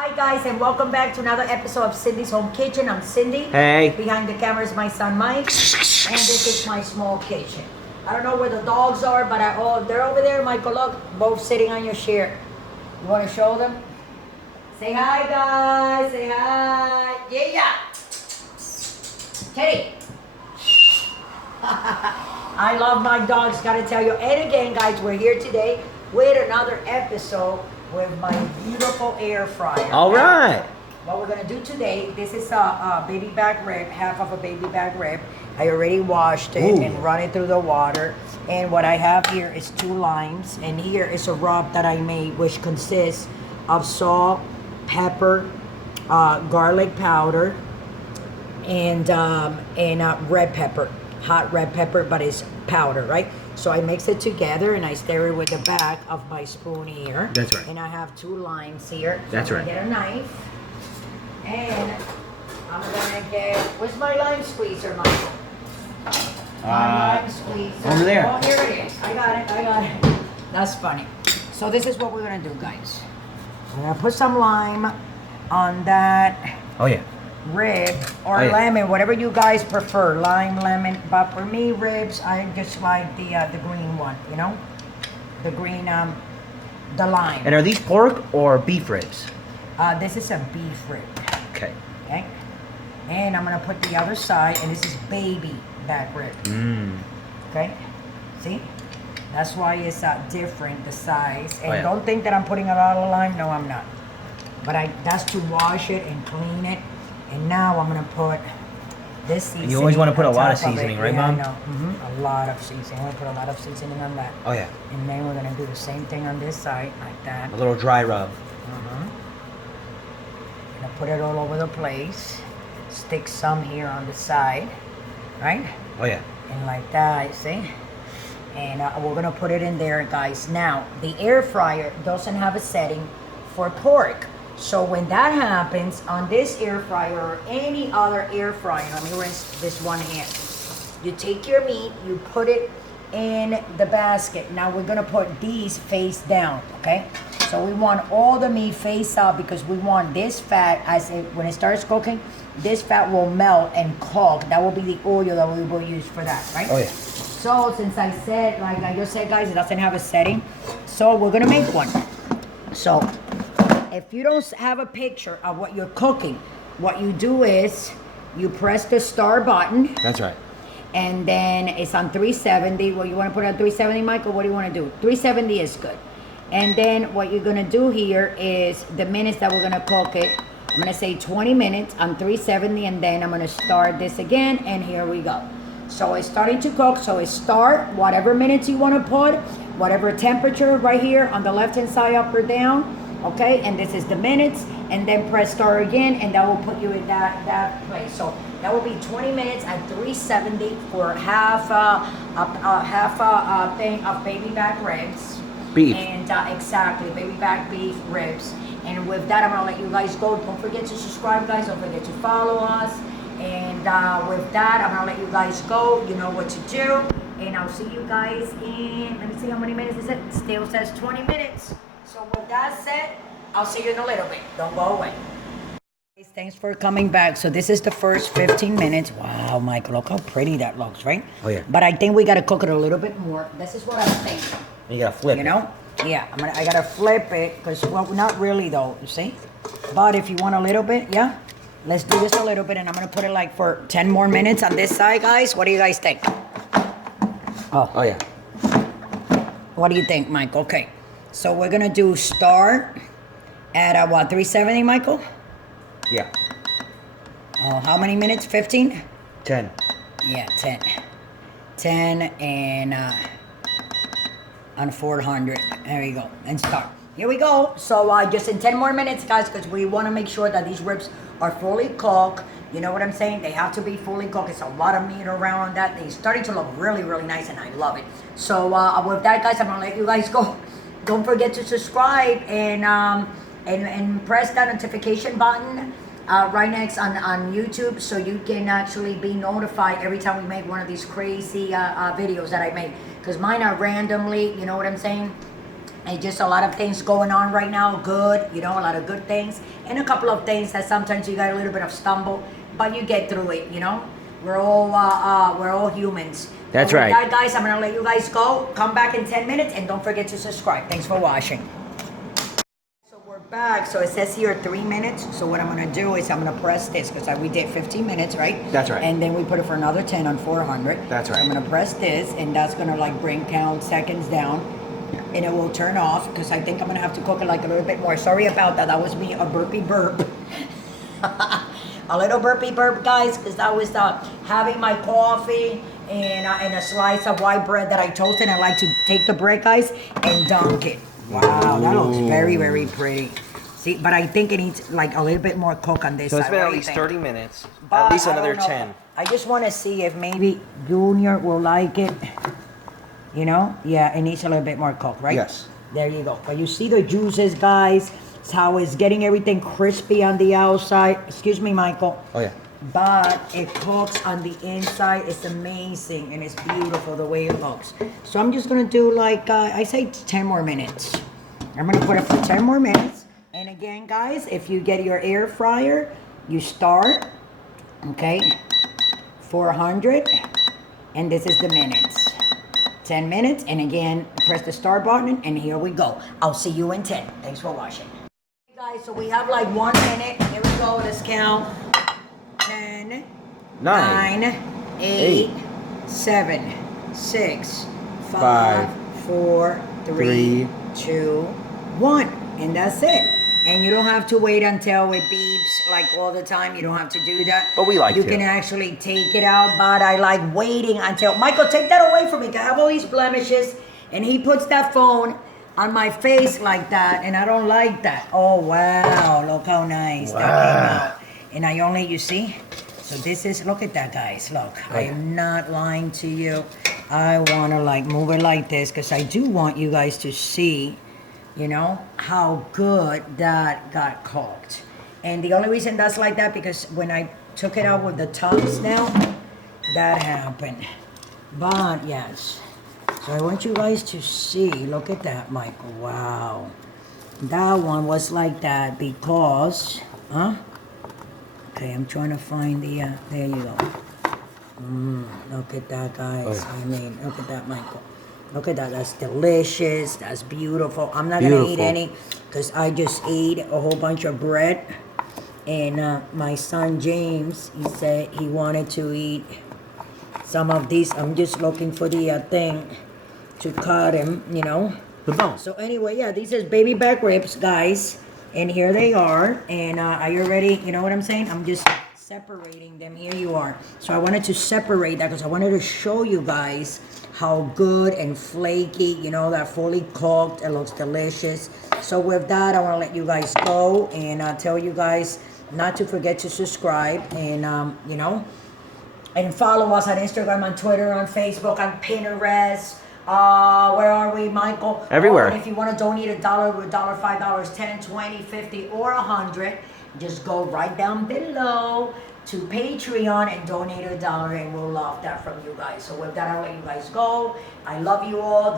Hi guys, and welcome back to another episode of Cindy's Home Kitchen. I'm Cindy. Hey. Behind the camera is my son Mike, and this is my small kitchen. I don't know where the dogs are, but they're over there, Michael. Look, both sitting on your chair. You want to show them? Say hi, guys. Say hi. Yeah. Teddy. I love my dogs, gotta tell you. And again, guys, we're here today with another episode with my beautiful air fryer. All right. What we're gonna do today, this is a baby back rib, half of a baby back rib. I already washed it and run it through the water. And what I have here is 2 limes, and here is a rub that I made, which consists of salt, pepper, garlic powder, and red pepper, hot red pepper, but it's powder, right? So I mix it together and I stir it with the back of my spoon here. That's right. And I have 2 limes here. So That's I'm right. gonna get a knife. And I'm gonna get, where's my lime squeezer, Michael? My lime squeezer. Over there. Oh, here it is. I got it. That's funny. So this is what we're gonna do, guys. I'm gonna put some lime on that Oh yeah. rib or Oh, yeah. lemon, whatever you guys prefer, lime, lemon. But for me, ribs, I just like the green one, you know, the green, the lime. And are these pork or beef ribs? This is a beef rib. Okay. Okay, and I'm gonna put the other side, and this is baby back rib. Okay, see, that's why it's different, the size. And yeah. don't think that I'm putting a lot of lime. No, I'm not. But that's to wash it and clean it. And now I'm gonna put this seasoning. You always want to put a on lot of top seasoning, it. right, Yeah, Mom? I know. A lot of seasoning. I'm gonna put a lot of seasoning on that. Oh yeah. And then we're gonna do the same thing on this side, like that. A little dry rub. Gonna put it all over the place. Stick some here on the side, right? Oh yeah. And like that, see? And we're gonna put it in there, guys. Now, the air fryer doesn't have a setting for pork. So when that happens on this air fryer or any other air fryer, let me rinse this one hand. You take your meat, you put it in the basket. Now we're gonna put these face down, okay? So we want all the meat face up because we want this fat, when it starts cooking, this fat will melt and cook. That will be the oil that we will use for that, right? Oh yeah. So since I said, like I just said, guys, it doesn't have a setting, so we're gonna make one. So if you don't have a picture of what you're cooking, what you do is you press the start button, That's right. and then it's on 370. Well, you want to put it on 370, Michael? What do you want to do? 370 is good. And then what you're gonna do here is the minutes that we're gonna cook it. I'm gonna say 20 minutes on 370, and then I'm gonna start this again, and here we go. So it's starting to cook, so it start whatever minutes you wanna put, whatever temperature right here on the left hand side, up or down, okay? And this is the minutes, and then press start again, and that will put you in that place. So that will be 20 minutes at 370 for half a thing of baby back ribs. Beef. And exactly, baby back beef ribs. And with that, I'm gonna let you guys go. Don't forget to subscribe, guys. Don't forget to follow us. And with that, I'm gonna let you guys go. You know what to do. And I'll see you guys in, let me see how many minutes is it. Still says 20 minutes. So with that said, I'll see you in a little bit. Don't go away. Thanks for coming back. So this is the first 15 minutes. Wow, Michael, look how pretty that looks, right? Oh yeah. But I think we gotta cook it a little bit more. This is what I'm thinking. You gotta flip. You know? Yeah, I gotta flip it, because, well, not really though, you see? But if you want a little bit, yeah? Let's do this a little bit, and I'm gonna put it like for 10 more minutes on this side, guys. What do you guys think? Oh yeah. What do you think, Mike? Okay. So we're gonna do start at, what, 370, Michael? Yeah. How many minutes? 15? 10. Yeah, 10. 10 and on 400. There you go. And start. Here we go. So just in 10 more minutes, guys, because we want to make sure that these ribs are fully cooked. You know what I'm saying? They have to be fully cooked. It's a lot of meat around that. They're starting to look really, really nice, and I love it. So with that, guys, I'm going to let you guys go. Don't forget to subscribe and press that notification button right next on YouTube, so you can actually be notified every time we make one of these crazy videos that I make. Because mine are randomly, you know what I'm saying? And just a lot of things going on right now, good, you know, a lot of good things. And a couple of things that sometimes you got a little bit of stumble, but you get through it, you know? We're all humans. That's And with right. that, guys, I'm gonna let you guys go. Come back in 10 minutes and don't forget to subscribe. Thanks for watching. So we're back. So it says here 3 minutes. So what I'm gonna do is I'm gonna press this because we did 15 minutes, right? That's right. And then we put it for another 10 on 400. That's right. So I'm gonna press this, and that's gonna like bring count seconds down, and it will turn off because I think I'm gonna have to cook it like a little bit more. Sorry about that. That was me, a burpee burp. A little burpee burp, guys, because I was having my coffee and a slice of white bread that I toasted. I like to take the bread, guys, and dunk it. Wow, that looks very, very pretty. See, but I think it needs like a little bit more cook on this So side. it's been What at do you least think? 30 minutes. But At least I another don't know. 10. I just want to see if maybe Junior will like it. You know? Yeah, it needs a little bit more cook, right? Yes. There you go. But you see the juices, guys. It's how it's getting everything crispy on the outside. Excuse me, Michael. Oh, yeah. But it cooks on the inside. It's amazing and it's beautiful the way it looks. So I'm just gonna do like I say 10 more minutes. I'm gonna put it for 10 more minutes. And again, guys, if you get your air fryer, you start, okay, 400, and this is the minutes. 10 minutes, and again, press the start button, and here we go. I'll see you in 10. Thanks for watching. Hey guys, so we have like 1 minute. Here we go. Let's count. 10, 9, 8, 7, 6, 5, 4, 3, 2, 1. And that's it. And you don't have to wait until it beeps like all the time. You don't have to do that. But we like You to. can actually take it out, but I like waiting until... Michael, take that away from me. I have all these blemishes, and he puts that phone on my face like that, and I don't like that. Oh, wow. Look how nice that came out. And I only, you see? So this is, look at that, guys. Look, I am not lying to you. I want to like move it like this because I do want you guys to see, you know, how good that got cooked. And the only reason that's like that because when I took it out with the tongs now, that happened. But yes, so I want you guys to see, look at that, Michael, wow. That one was like that because, okay, I'm trying to find the, there you go. Look at that, guys. I mean, look at that, Michael. Look at that. That's delicious. That's beautiful. I'm not going to eat any because I just ate a whole bunch of bread. And my son, James, he said he wanted to eat some of these. I'm just looking for the thing to cut him, you know. The bone. So anyway, yeah, these is baby back ribs, guys. And here they are. And are you ready? You know what I'm saying? I'm just separating them. Here you are. So I wanted to separate that because I wanted to show you guys how good and flaky, you know, that fully cooked. It looks delicious. So with that, I want to let you guys go and tell you guys not to forget to subscribe and, you know, and follow us on Instagram, on Twitter, on Facebook, on Pinterest. Where are we, Michael? Everywhere. And if you want to donate $1, $5, $10, $20, $50, or $100, just go right down below to Patreon and donate $1, and we'll love that from you guys. So with that, I'll let you guys go. I love you all.